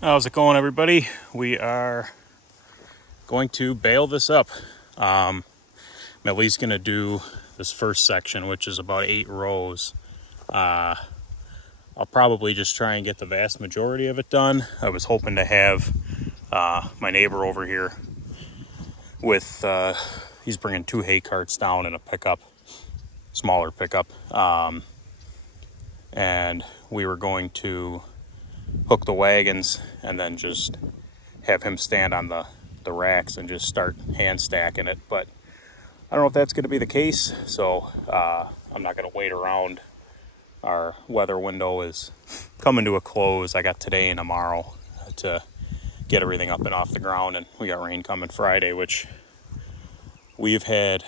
How's it going, everybody? We are going to bale this up. I'm at least going to do this first section, which is about 8 rows. I'll probably just try and get the vast majority of it done. I was hoping to have my neighbor over here with, he's bringing 2 hay carts down and a pickup, smaller pickup. And we were going to hook the wagons and then just have him stand on the racks and just start hand stacking it. But I don't know if that's going to be the case, so I'm not going to wait around. Our weather window is coming to a close. I got today and tomorrow to get everything up and off the ground, and we got rain coming Friday, which we've had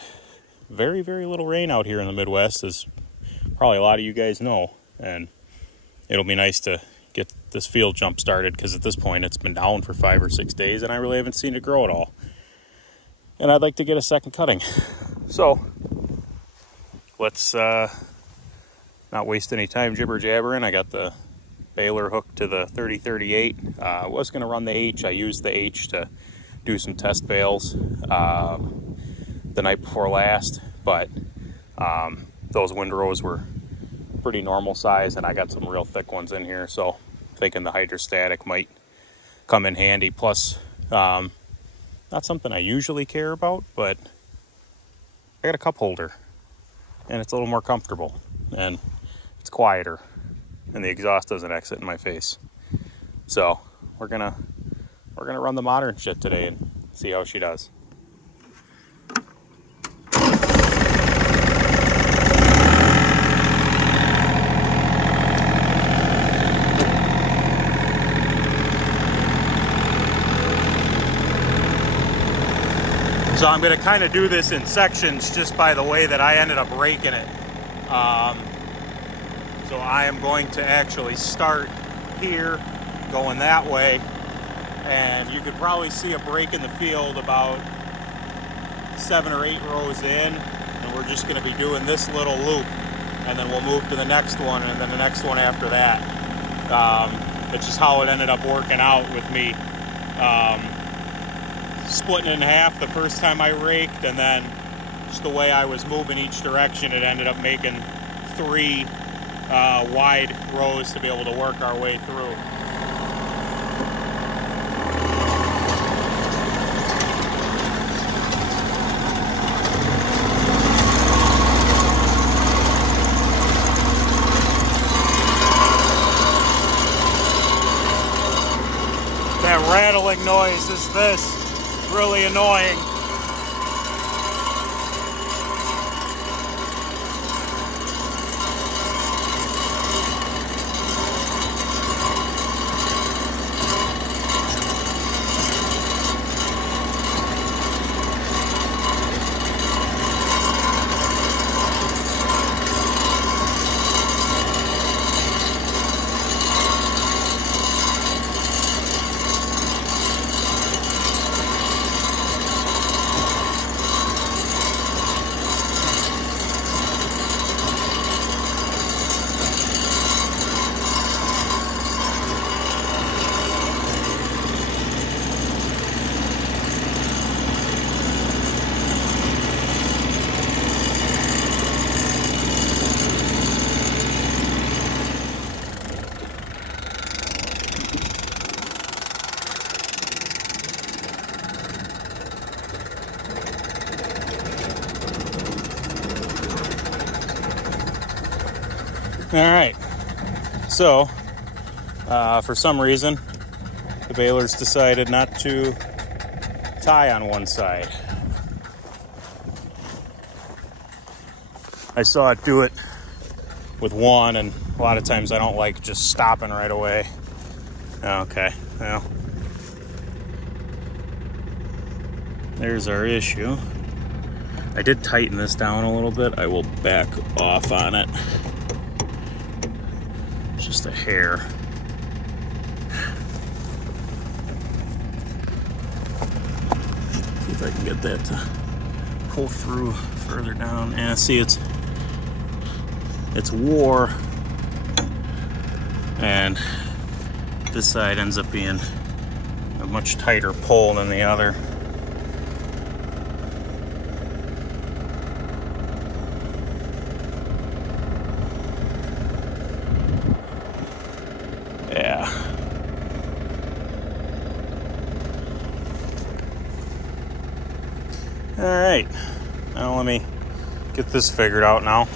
very, very little rain out here in the Midwest, as probably a lot of you guys know. And it'll be nice to get this field jump started, because at this point it's been down for 5 or 6 days and I really haven't seen it grow at all. And I'd like to get a second cutting. So let's not waste any time jibber jabbering. I got the baler hooked to the 3038. I was going to run the H. I used the H to do some test bales the night before last, but those windrows were pretty normal size, and I got some real thick ones in here, so thinking the hydrostatic might come in handy. Plus, not something I usually care about, but I got a cup holder and it's a little more comfortable and it's quieter and the exhaust doesn't exit in my face. So we're gonna run the modern shit today and see how she does. So I'm going to kind of do this in sections just by the way that I ended up raking it. So I am going to actually start here, going that way, and you could probably see a break in the field about 7 or 8 rows in, and we're just going to be doing this little loop, and then we'll move to the next one, and then the next one after that. It's just how it ended up working out with me. Splitting it in half the first time I raked, and then just the way I was moving each direction, it ended up making 3 wide rows to be able to work our way through. That rattling noise is this. Really annoying. All right, so for some reason the balers decided not to tie on one side. I saw it do it with one, and a lot of times I don't like just stopping right away. Okay, well, there's our issue. I did tighten this down a little bit. I will back off on it. Just a hair. See if I can get that to pull through further down. Yeah, see, it's wore, and This side ends up being a much tighter pull than the other. Yeah. All right. Now let me get this figured out now.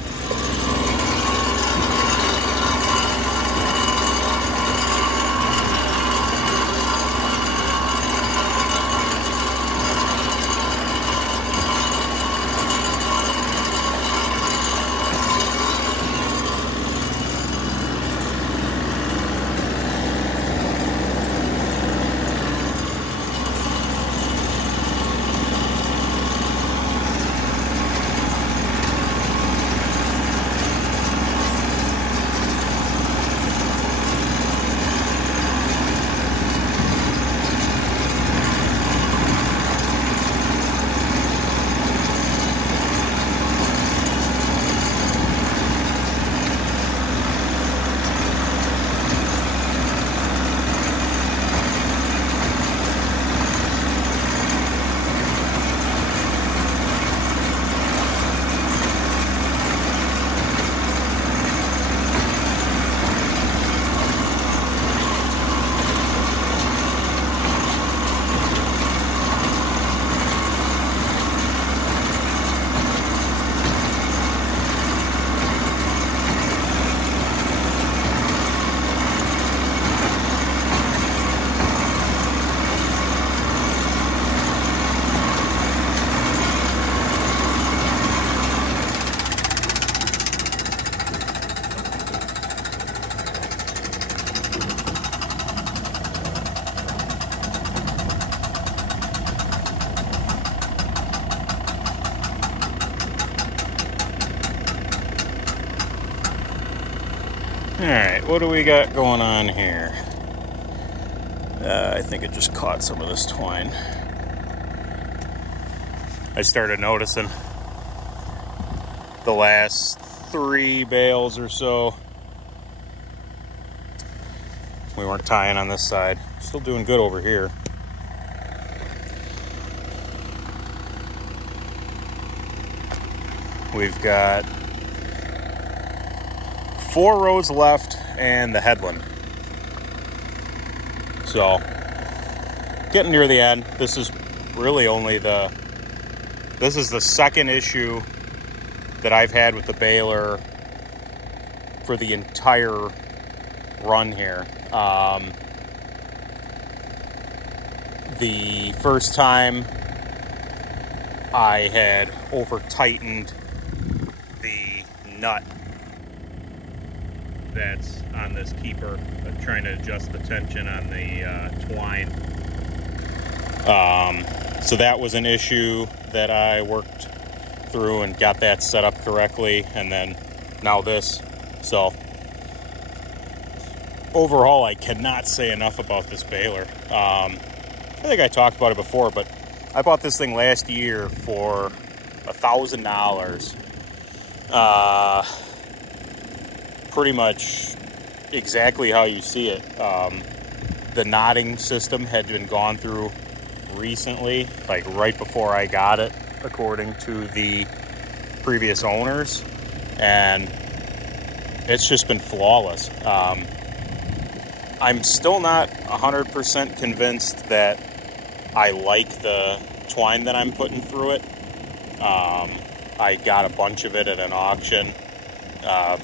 All right, what do we got going on here? I think it just caught some of this twine. I started noticing the last 3 bales or so, we weren't tying on this side. Still doing good over here. We've got 4 rows left and the headland. So, getting near the end. This is really only this is the second issue that I've had with the baler for the entire run here. The first time I had over tightened the nut that's on this keeper, trying to adjust the tension on the twine. So that was an issue that I worked through and got that set up correctly, and then now this. So overall, I cannot say enough about this baler. I think I talked about it before, but I bought this thing last year for $1,000. Pretty much exactly how you see it. The knotting system had been gone through recently, like right before I got it, according to the previous owners, and it's just been flawless. I'm still not 100% convinced that I like the twine that I'm putting through it. I got a bunch of it at an auction.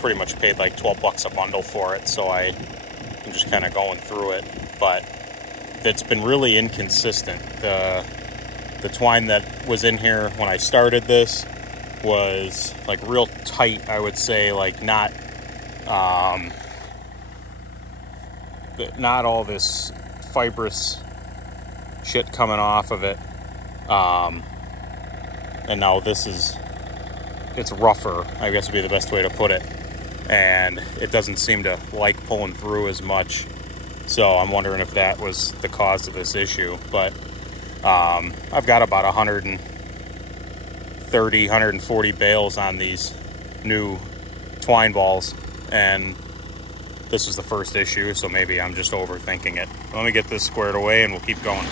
Pretty much paid like 12 bucks a bundle for it, so I'm just kind of going through it. But it's been really inconsistent. The twine that was in here when I started this was like real tight, I would say, like not all this fibrous shit coming off of it. And now it's rougher, I guess would be the best way to put it. And it doesn't seem to like pulling through as much. So I'm wondering if that was the cause of this issue. But I've got about 130, 140 bales on these new twine balls. And this is the first issue, so maybe I'm just overthinking it. Let me get this squared away and we'll keep going.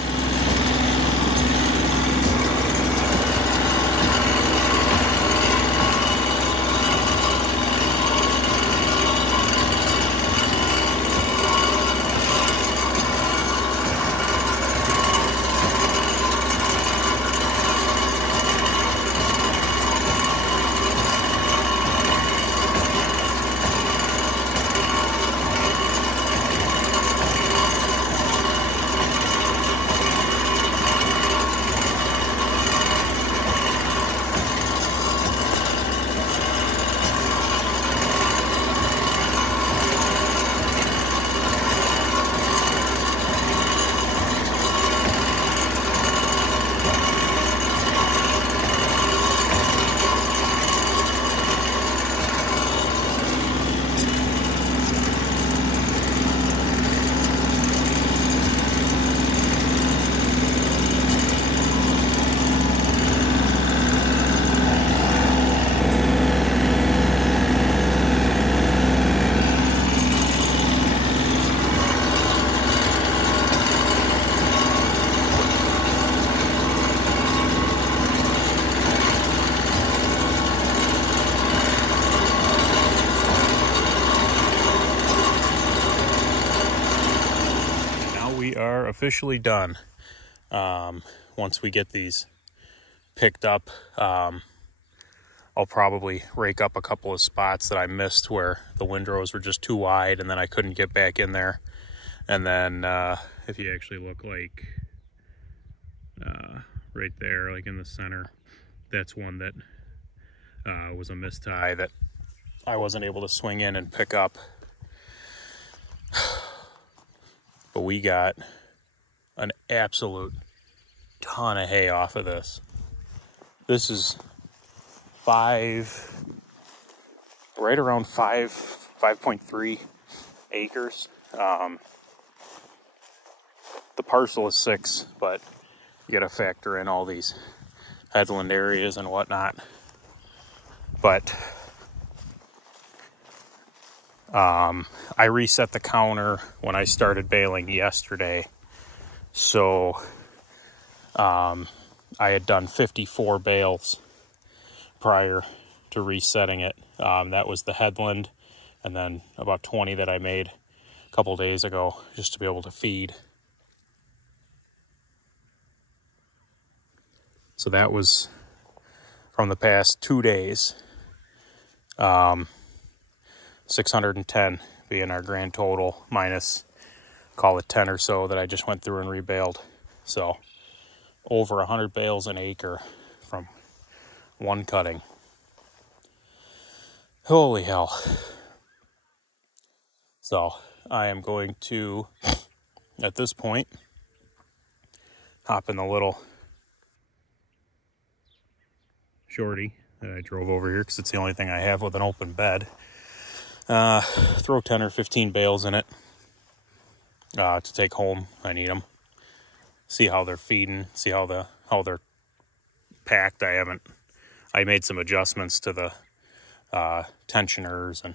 Officially done. Once we get these picked up, I'll probably rake up a couple of spots that I missed where the windrows were just too wide and then I couldn't get back in there. And then if you actually look like right there, like in the center, that's one that was a mistie that I wasn't able to swing in and pick up. But we got an absolute ton of hay off of this. This is right around 5.3 acres. The parcel is 6, but you gotta factor in all these headland areas and whatnot. But I reset the counter when I started baling yesterday. So I had done 54 bales prior to resetting it. That was the headland, and then about 20 that I made a couple days ago just to be able to feed. So that was from the past 2 days. 610 being our grand total, minus call it 10 or so that I just went through and rebaled. So over 100 bales an acre from one cutting. Holy hell. So I am going to, at this point, hop in the little shorty that I drove over here because it's the only thing I have with an open bed. Throw 10 or 15 bales in it to take home. I need them. See how they're feeding. See how they're packed. I made some adjustments to the tensioners and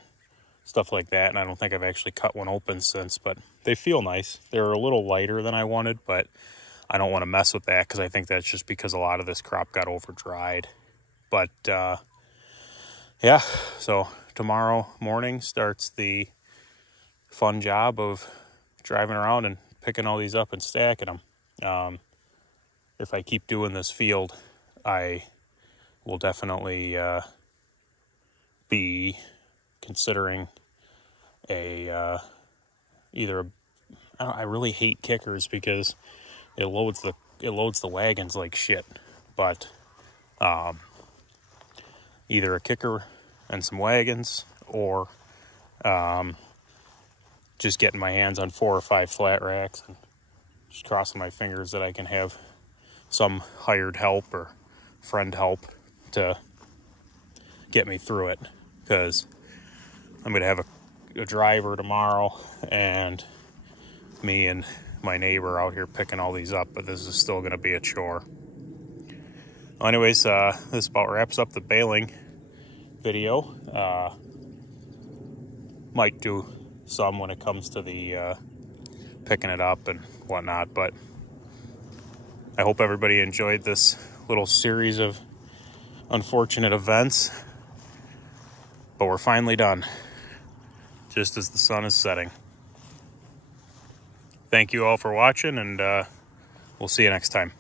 stuff like that, and I don't think I've actually cut one open since, but they feel nice. They're a little lighter than I wanted, but I don't want to mess with that because I think that's just because a lot of this crop got over dried. But yeah, so tomorrow morning starts the fun job of driving around and picking all these up and stacking them. If I keep doing this field, I will definitely be considering I really hate kickers because it loads the wagons like shit. But either a kicker and some wagons, or just getting my hands on 4 or 5 flat racks and just crossing my fingers that I can have some hired help or friend help to get me through it, because I'm going to have a driver tomorrow and me and my neighbor out here picking all these up, but this is still going to be a chore. Well, anyways, this about wraps up the baling video. Might do some when it comes to the picking it up and whatnot. But I hope everybody enjoyed this little series of unfortunate events. But we're finally done, just as the sun is setting. Thank you all for watching, and we'll see you next time.